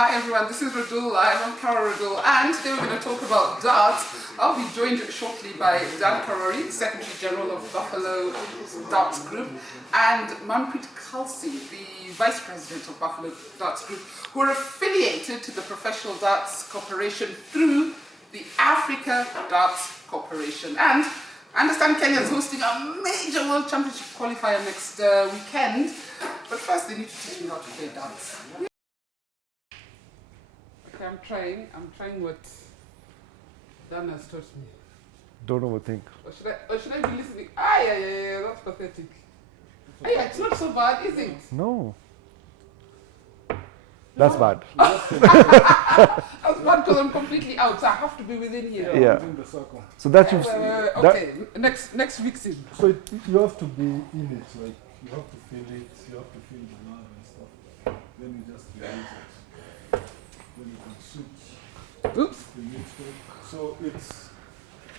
Hi everyone, this is Radull. I'm Radull, and today we're going to talk about DARTS. I'll be joined shortly by Dan Karori, the Secretary General of Buffalo DARTS Group, and Manpreet Khalsi, the Vice President of Buffalo DARTS Group, who are affiliated to the Professional Darts Corporation through the Africa Darts Corporation. And I understand Kenya is hosting a major World Championship qualifier next weekend, but first they need to teach me how to play darts. Okay, I'm trying what Dan has taught me. Don't overthink. Or should I be listening? Yeah, that's pathetic. Yeah, it's not so bad, is it? No. That's bad. That's bad because I'm completely out, so I have to be within here. Yeah. Within the circle. So that you've okay, next week's in. So you have to be in it, like you have to feel it, you have to feel the love and stuff. Then you just release it. Then you can switch. Oops. The mix it. So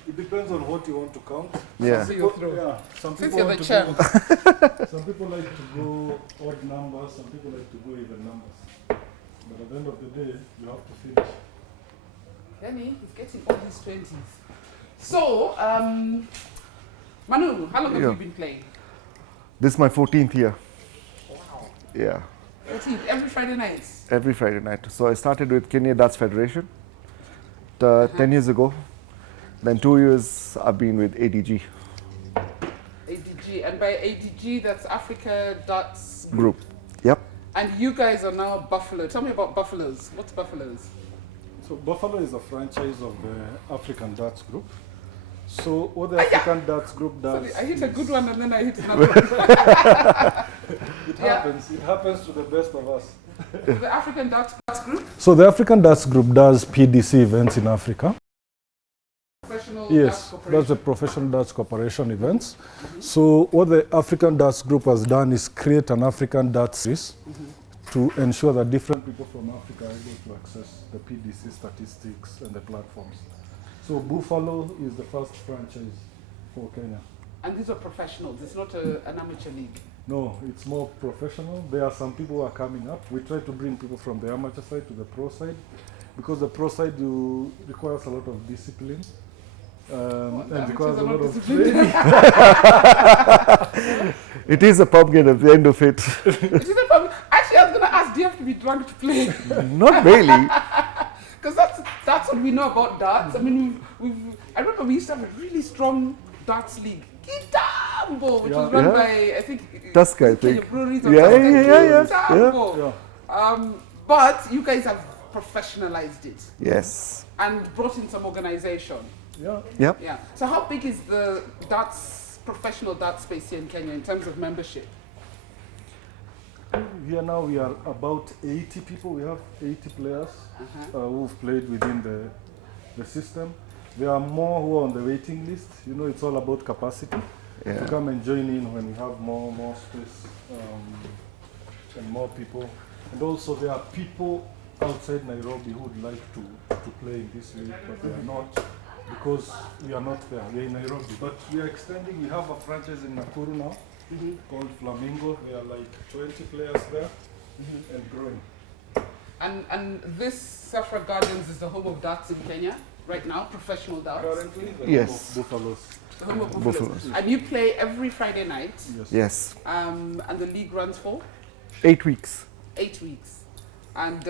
it depends on what you want to count. Yeah. So you throw. Yeah. Some Since people you're want the to champ. go. Some people like to go odd numbers. Some people like to go even numbers. But at the end of the day, you have to finish. Lenny, he's getting all his 20s. So, Manu, how long have you been playing? This is my 14th year. Wow. Yeah. 14th, every Friday night? Every Friday night. So I started with Kenya Darts Federation 10 years ago. Then 2 years I've been with ADG. ADG, and by ADG, that's Africa Darts Group. Yep. And you guys are now Buffalo. Tell me about Buffaloes. What's Buffaloes? So Buffalo is a franchise of the African Darts Group. So what the African Darts Group does... Sorry, I hit a good one and then I hit another one. It happens to the best of us. The African Darts Group? So the African Darts Group does PDC events in Africa. Professional Yes, Darts Corporation. that's the Professional Darts Corporation events. So what the African Darts Group has done is create an African Darts series to ensure that different people from Africa are able to access the PDC statistics and the platforms. So Buffalo is the first franchise for Kenya. And these are professionals. It's not an amateur league. No, it's more professional. There are some people who are coming up. We try to bring people from the amateur side to the pro side, because the pro side requires a lot of discipline. And requires a lot of training. It is a pub game at the end of it. It is a problem. Actually, I was going to ask, do you have to be drunk to play? Not really. Because that's what we know about darts. I mean, I remember we used to have a really strong darts league, Kitambo, which was run by, I think, Tusker, I think. Breweries or Yeah. But you guys have professionalized it. Yes. And brought in some organization. Yeah. Yep. Yeah. So how big is the professional darts space here in Kenya in terms of membership? Here now we are about 80 people. We have 80 players who've played within the system. There are more who are on the waiting list. You know, it's all about capacity. Yeah. To come and join in when we have more space and more people. And also there are people outside Nairobi who would like to play in this league, but they are not, because we are not there. We are in Nairobi. But we are extending. We have a franchise in Nakuru now called Flamingo. There are like 20 players there and growing. And this Safra Gardens is the home of darts in Kenya right now, professional darts. Currently, the Yes. home of Buffaloes. The home of Buffaloes. And you play every Friday night. Yes. Yes. And the league runs for 8 weeks. 8 weeks. And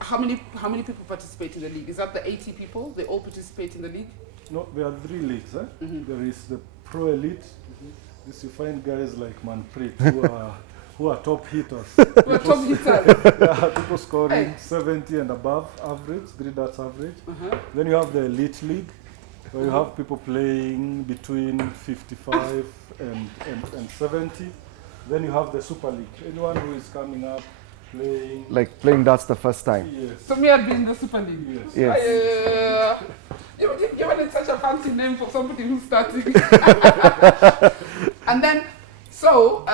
how many people participate in the league? Is that the 80 people? They all participate in the league? No, there are 3 leagues. There is the Pro Elite. This you find guys like Manpreet who are top hitters. Top hitters. People scoring 70 and above average, 3 darts average. Then you have the Elite League, where you have people playing between 55 and 70. Then you have the Super League. Anyone who is coming up playing. Like playing darts the first time. Yes. So me I'd be in the Super League. Yes. Yes. You've given it such a fancy name for somebody who's starting. And then, so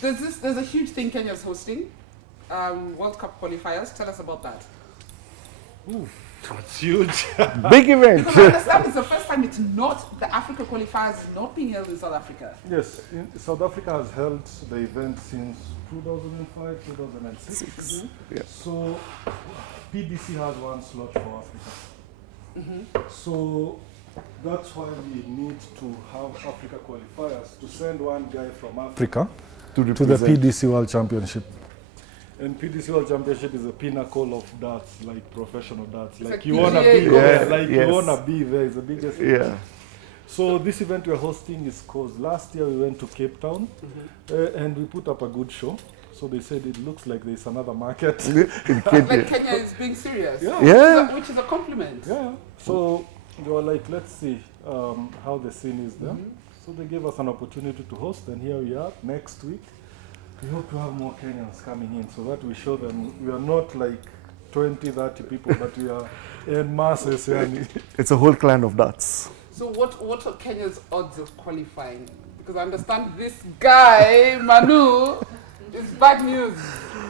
there's a huge thing Kenya's hosting, World Cup qualifiers. Tell us about that. It's huge. Big event. Because I understand it's the first time it's not, the Africa qualifiers is not being held in South Africa. Yes, South Africa has held the event since 2005, 2006. Yeah. So PDC has one slot for Africa. So that's why we need to have Africa qualifiers to send one guy from Africa to the PDC World Championship. And PDC World Championship is a pinnacle of darts, like professional darts. It's Like like you wanna PGA. be there, Yeah, like yes. you wanna be there. It's the biggest. Yeah. So this event we're hosting is because last year we went to Cape Town and we put up a good show. So they said it looks like there's another market. Like Kenya is being serious. Yeah. Yeah. Which is a compliment. Yeah. So they were like, let's see how the scene is there. So they gave us an opportunity to host, and here we are next week. We hope to have more Kenyans coming in so that we show them we are not like 20, 30 people, but we are in masses. It's a whole clan of darts. So what are Kenya's odds of qualifying? Because I understand this guy, Manu, is bad news.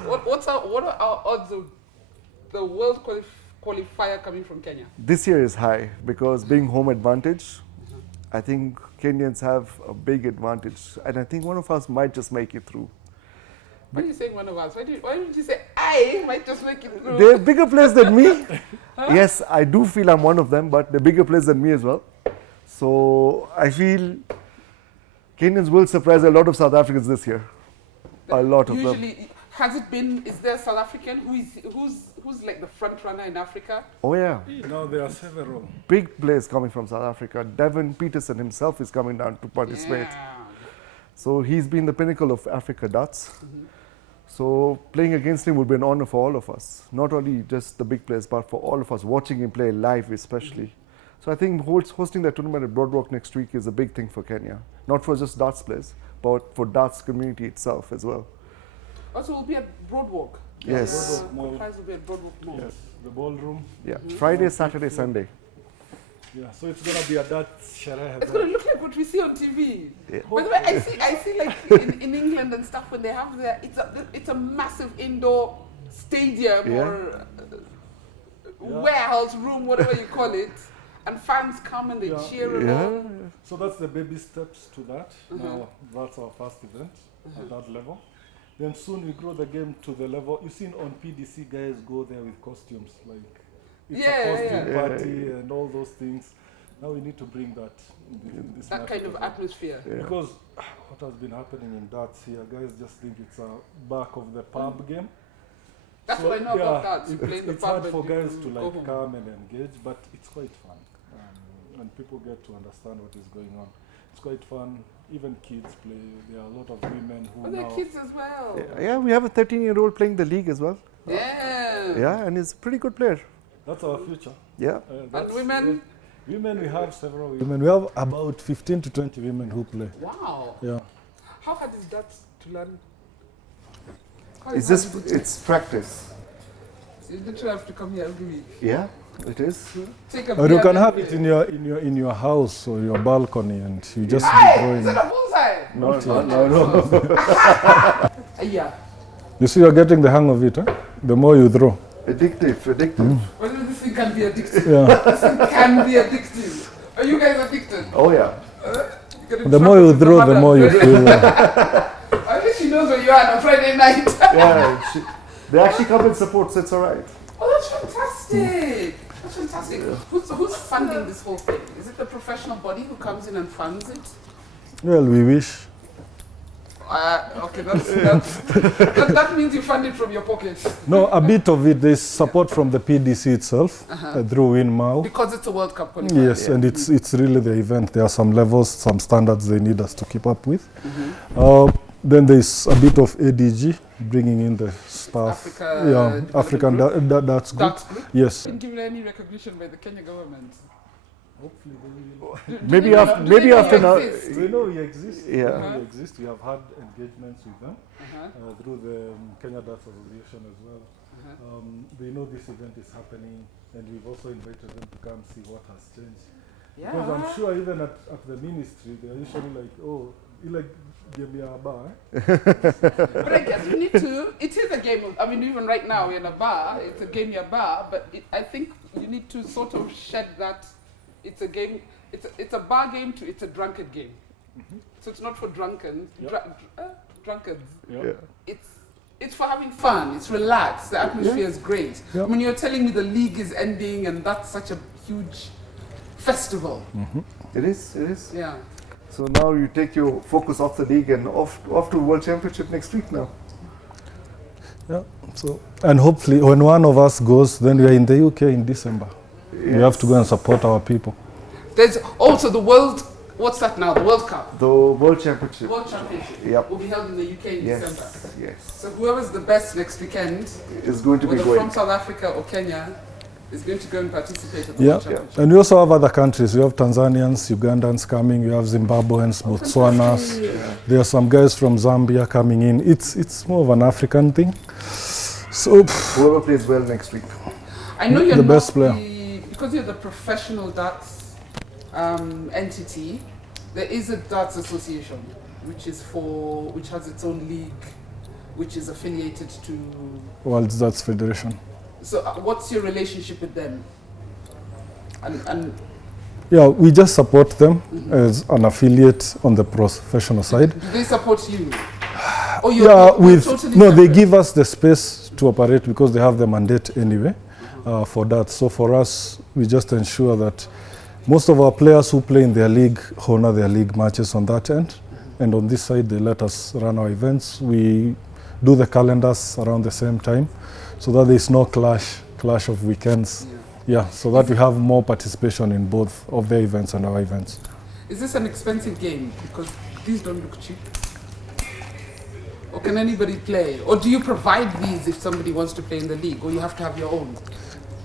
What are our odds of the world qualifier coming from Kenya? This year is high because being home advantage, I think Kenyans have a big advantage. And I think one of us might just make it through. Why are you saying one of us? Why did you say I might just make it through? They're bigger players than me. Yes, I do feel I'm one of them, but they're bigger players than me as well. So I feel Kenyans will surprise a lot of South Africans this year. A lot of them. Usually, has it been, is there a South African who's like the front runner in Africa? Oh yeah, Now there are several. big players coming from South Africa. Devin Peterson himself is coming down to participate. Yeah. So he's been the pinnacle of Africa darts. So playing against him would be an honor for all of us. Not only just the big players, but for all of us watching him play live especially. So I think hosting that tournament at Broadwalk next week is a big thing for Kenya. Not for just darts players, but for darts community itself as well. Also, we'll be at Broadwalk. Yes. Broadwalk Mall. The prize will be at Broadwalk Mall. Yes, the ballroom. Yeah. Friday, Saturday, Sunday. Yeah, so it's gonna be a darts sherehe. It's going to look like what we see on TV. Yeah. By the way, I see like in England and stuff when they have their, it's a massive indoor stadium Yeah. or warehouse room, whatever you call it, and fans come and they Yeah. cheer Yeah. along. So that's the baby steps to that. Now that's our first event at that level. Then soon we grow the game to the level. You've seen on PDC guys go there with costumes, like it's Yeah, a costume yeah. party and all those things. Now we need to bring that in this That market kind of as well. atmosphere. Yeah. Because what has been happening in darts here, guys just think it's a back of the pub game. That's So, what I know about yeah, that. You play in the it's pub hard and for you guys to go like home. come and engage, but it's quite fun. And people get to understand what is going on. It's quite fun. Even kids play. There are a lot of women who But they're now. kids as well. Yeah, we have a 13-year-old playing the league as well. Yeah. Yeah, and he's a pretty good player. That's our future. Yeah. And women? Women, we have several women. We have about 15 to 20 women who play. Wow. Yeah. How hard is that to learn? How It's hard just, is it? it's practice. So you literally have to come here every week. Yeah, it is. Take a Or you beer can every have it day. in your house or your balcony, and you just be Hey, is growing. it a bullseye? No. Yeah. You see, you're getting the hang of it. The more you throw. Addictive. Well, this thing can be addictive. Yeah. This thing can be addictive. Are you guys addicted? Oh yeah. You get in The more trouble you with throw, mother the more you and feel. At least she knows where you are on a Friday night. Yeah, they actually come and support, so it's all right. Oh, that's fantastic. That's fantastic. Who's funding this whole thing? Is it the professional body who comes in and funds it? Well, we wish. Okay, that means you fund it from your pocket. No, a bit of it. There's support from the PDC itself through WinMau. Because it's a World Cup qualifier. Yes, and it's really the event. There are some levels, some standards they need us to keep up with. Then there's a bit of ADG, bringing in the staff. African that's good. Darts group? Yes. Been given any recognition by the Kenya government? Hopefully they will. Maybe after now. They know we exist. Yeah. They know we exist. We have had engagements with them through the Kenya Darts Association as well. They know this event is happening, and we've also invited them to come see what has changed. Yeah. Because I'm sure even at the ministry, they're usually like, oh, like game ya bar. But I guess we need to, it is a game of, I mean, even right now we're in a bar, it's a game ya bar, but I think you need to sort of shed that it's a game, it's a bar game to it's a drunkard game. So it's not for drunkards. Yeah. It's for having fun. It's relaxed. The atmosphere is great. Yeah. I mean, you're telling me the league is ending, and that's such a huge festival. It is. Yeah. So now you take your focus off the league and off to World Championship next week now. Yeah. So and hopefully when one of us goes, then we are in the UK in December. We have to go and support our people. There's also the World. What's that now? The World Cup. The World Championship. World Championship. Yep. Will be held in the UK in December. Yes. So whoever's the best next weekend, It's going to be whether going. from South Africa or Kenya, is going to go and participate at the World Championship. And we also have other countries. We have Tanzanians, Ugandans coming. We have Zimbabweans, Botswanas. There are some guys from Zambia coming in. It's more of an African thing. So Whoever plays well next week. I know you're The not best player. because you're the professional darts entity. There is a darts association, which has its own league, which is affiliated to. World Darts Federation. So, what's your relationship with them? And Yeah, we just support them as an affiliate on the professional side. do they support you? Or Yeah, you're totally no, they separate? give us the space to operate because they have the mandate anyway for that. So for us, we just ensure that most of our players who play in their league honor their league matches on that end, and on this side they let us run our events. We do the calendars around the same time, so that there is no clash of weekends. Yeah, so that we have more participation in both of their events and our events. Is this an expensive game? Because these don't look cheap. Or can anybody play? Or do you provide these if somebody wants to play in the league? Or you have to have your own?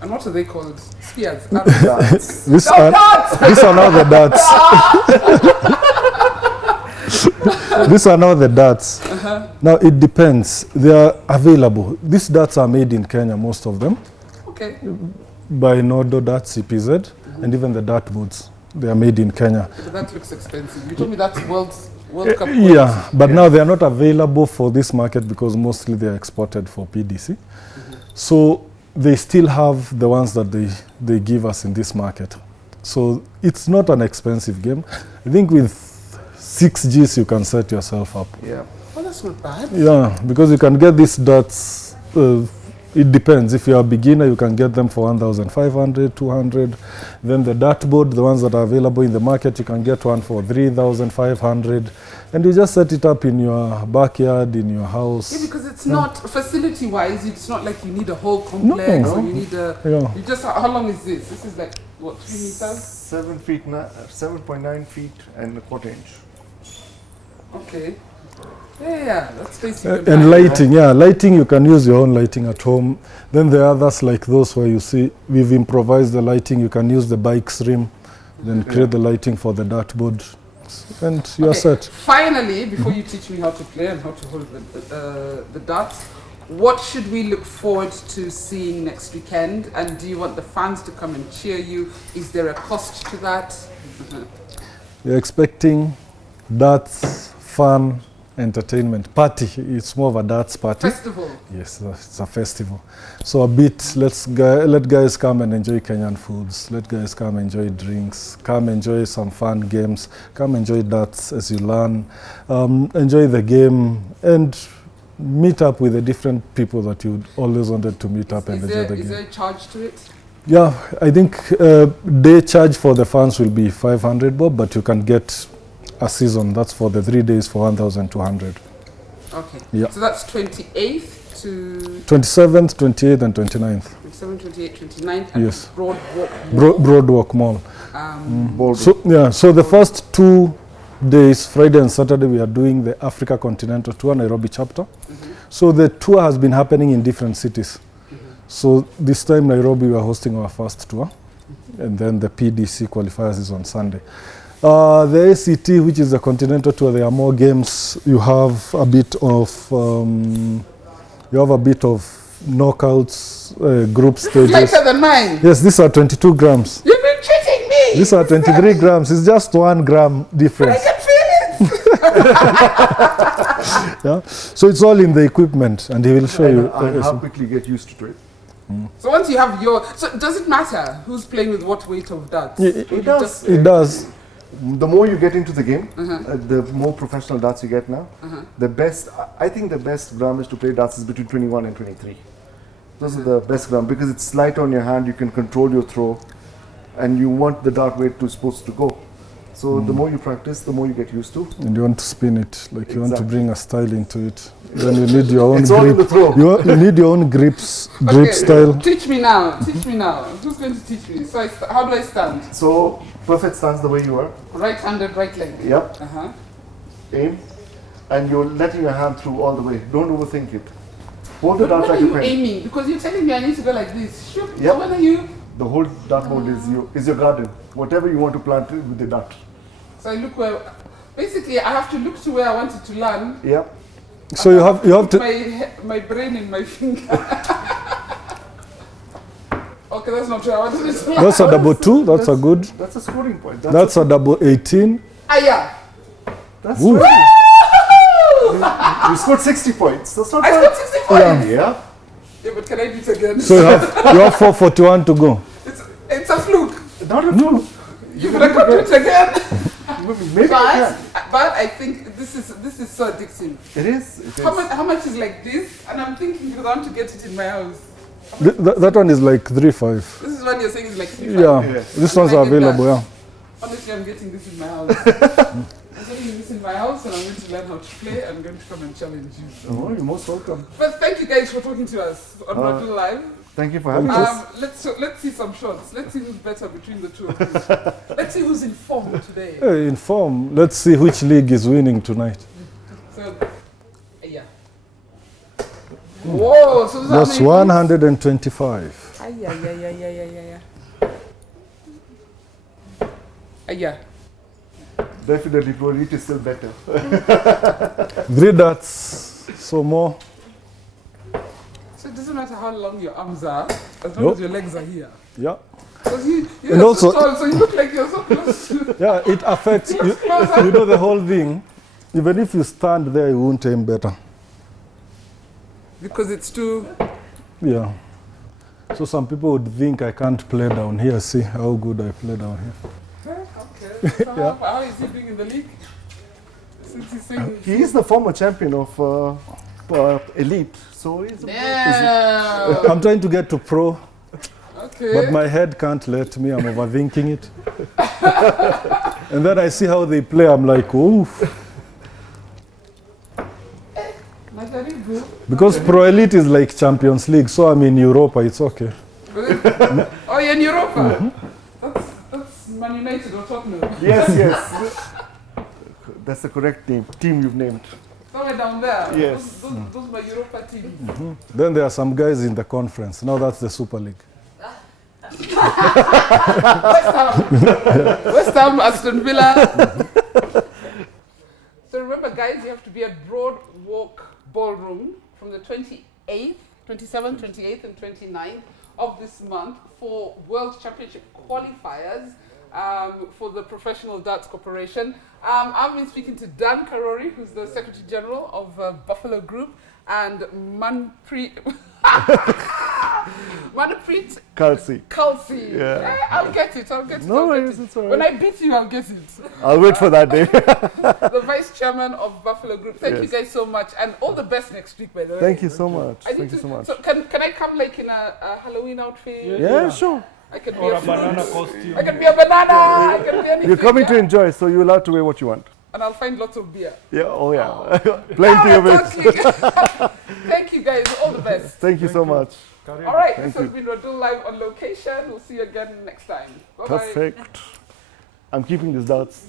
And what are they called? Spears? Arrows? These No, darts! these are now the darts. These are now the darts. Now it depends. They are available. These darts are made in Kenya, most of them, Okay. by Nodo Darts, CPZ, and even the dart boards. They are made in Kenya. But that looks expensive. You told me that's World Cup. Yeah, but now they are not available for this market because mostly they are exported for PDC. So they still have the ones that they give us in this market. So it's not an expensive game. I think with 6 Gs you can set yourself up. Yeah. Oh, that's not bad. Yeah, because you can get these darts, it depends. If you're a beginner, you can get them for 1,500, 200. Then the dartboard, the ones that are available in the market, you can get one for 3,500. And you just set it up in your backyard, in your house. Yeah, because it's not facility-wise. It's not like you need a whole complex No. or you need a. Yeah. You just. How long is this? This is like what, 3 meters? 7.9 feet and a quarter inch. Okay. Yeah, that's basically. And lighting, yeah, lighting, you can use your own lighting at home. Then there are others like those where you see we've improvised the lighting. You can use the bike's rim, then create the lighting for the dartboard, and you are set. Finally, before you teach me how to play and how to hold the darts, what should we look forward to seeing next weekend? And do you want the fans to come and cheer you? Is there a cost to that? We're expecting darts, fun, entertainment, party. It's more of a darts party. Festival. Yes, it's a festival. So a bit, let guys come and enjoy Kenyan foods. Let guys come enjoy drinks. Come enjoy some fun games. Come enjoy darts as you learn. Enjoy the game and meet up with the different people that you always wanted to meet up and enjoy the game. Is there a charge to it? Yeah, I think day charge for the fans will be 500 bob, but you can get a season. That's for the 3 days for 1,200. Okay. Yeah. So that's 28th to 27th, 28th, and 29th. 27th, 28th, 29th. And Yes. Broadwalk. Broadwalk Mall. Bold. So yeah, so the first 2 days, Friday and Saturday, we are doing the Africa Continental Tour, Nairobi chapter. So the tour has been happening in different cities. So this time Nairobi, we are hosting our first tour, and then the PDC qualifiers is on Sunday. The ACT, which is the Continental Tour, there are more games. You have a bit of knockouts, group stages. Lighter than mine. Yes, these are 22 grams. You've been cheating me. These are 23 grams. It's just 1 gram I difference. can feel it. Yeah. So it's all in the equipment, and he will show you. And how quickly you get used to it. So once you have your, so does it matter who's playing with what weight of darts? It does. It does. The more you get into the game, the more professional darts you get now. The best, I think the best grammage to play darts is between 21 and 23. Those are the best gram because it's light on your hand, you can control your throw, and you want the dart weight to supposed to go. So the more you practice, the more you get used to. And you want to spin it, like you want to bring a style into it. Then you need your own It's all in the grip. throw. You need your own grip style. Teach me now. Teach me now. Who's going to teach me? So how do I stand? So perfect stance the way you are. Right-handed, right leg. Yep. Uh-huh. Aim, and you're letting your hand through all the way. Don't overthink it. Hold the But dart when like are a you pen. aiming? Because you're telling me I need to go like this. Shoot. Yep. So when are you? The whole dart board is your garden. Whatever you want to plant with the dart. So I look where. Basically, I have to look to where I wanted to land. Yep. So you have to. My brain in my finger. Okay, that's not true. I wanted it to land. That's a double 2. That's a good. That's a scoring point. That's a double 18. Ah, yeah. That's Woo. you scored 60 points. That's not I bad. scored 60 points. Yeah. Yeah, but can I do it again? So you have 441 to go. It's a fluke. Not a fluke. You're gonna go do it again. Maybe you can. But I think this is so addictive. It is. It is. How much is like this? And I'm thinking because I want to get it in my house. That one is like 3.5. This is what you're saying is like 3 Yeah, Yes. these ones are available. Yeah. Honestly, I'm getting this in my house. I'm getting this in my house and I'm going to learn how to play. I'm going to come and challenge you. Oh, you're most welcome. But thank you guys for talking to us on Radull Live. Thank you for having us. Let's see some shots. Let's see who's better between the two of you. Let's see who's in form today. In form. Let's see which league is winning tonight. So, yeah. Whoa, so That's 125. Yeah. Yeah. Definitely, Pro-Elite is still better. 3 darts. So more. So it doesn't matter how long your arms are, as long Nope. as your legs are here. Yeah. Because you're And so also- tall, so you look like you're so close to. Yeah, it affects you. You know the whole thing. Even if you stand there, you won't aim better. Because it's too. Yeah. So some people would think I can't play down here. See how good I play down here. Okay. So how is he doing in the league? Since he's saying. He is the former champion of Elite, so he's a Yeah. I'm trying to get to pro, Okay. but my head can't let me. I'm overthinking it. And then I see how they play. I'm like, oof. Not very good. Because Pro Elite is like Champions League, so I'm in Europa. It's okay. Oh, you're in Europa. That's Man United or Tottenham. Yes. That's the correct team you've named. Somewhere down there. Yes. Those are my Europa teams. Then there are some guys in the conference. Now that's the Super League. West Ham, Aston Villa. So remember, guys, you have to be at Broadwalk Ballroom from the 27th, 28th, and 29th of this month for World Championship qualifiers for the Professional Darts Corporation. I've been speaking to Dan Karori, who's the Secretary General of Buffalo Group, and Manpreet Kalsi. Yeah. I'll get it. No worries, it's all right. When I beat you, I'll get it. I'll wait for that day. The Vice Chairman of Buffalo Group. Thank you Yes. guys so much, and all the best next week, by the way. Thank you so much. I need Thank you to- so much. So can I come like in a Halloween outfit? Yeah, sure. I can be Or a a banana fruit. costume. I can be a banana. I can be anything. You're coming to yeah? enjoy, so you're allowed to wear what you want. And I'll find lots of beer. Yeah, oh yeah. Plenty of it. Thank you guys. All the best. Thank you so much. All right. Thank This has you. been Radull Live on location. We'll see you again next time. Bye-bye. Perfect. I'm keeping these darts.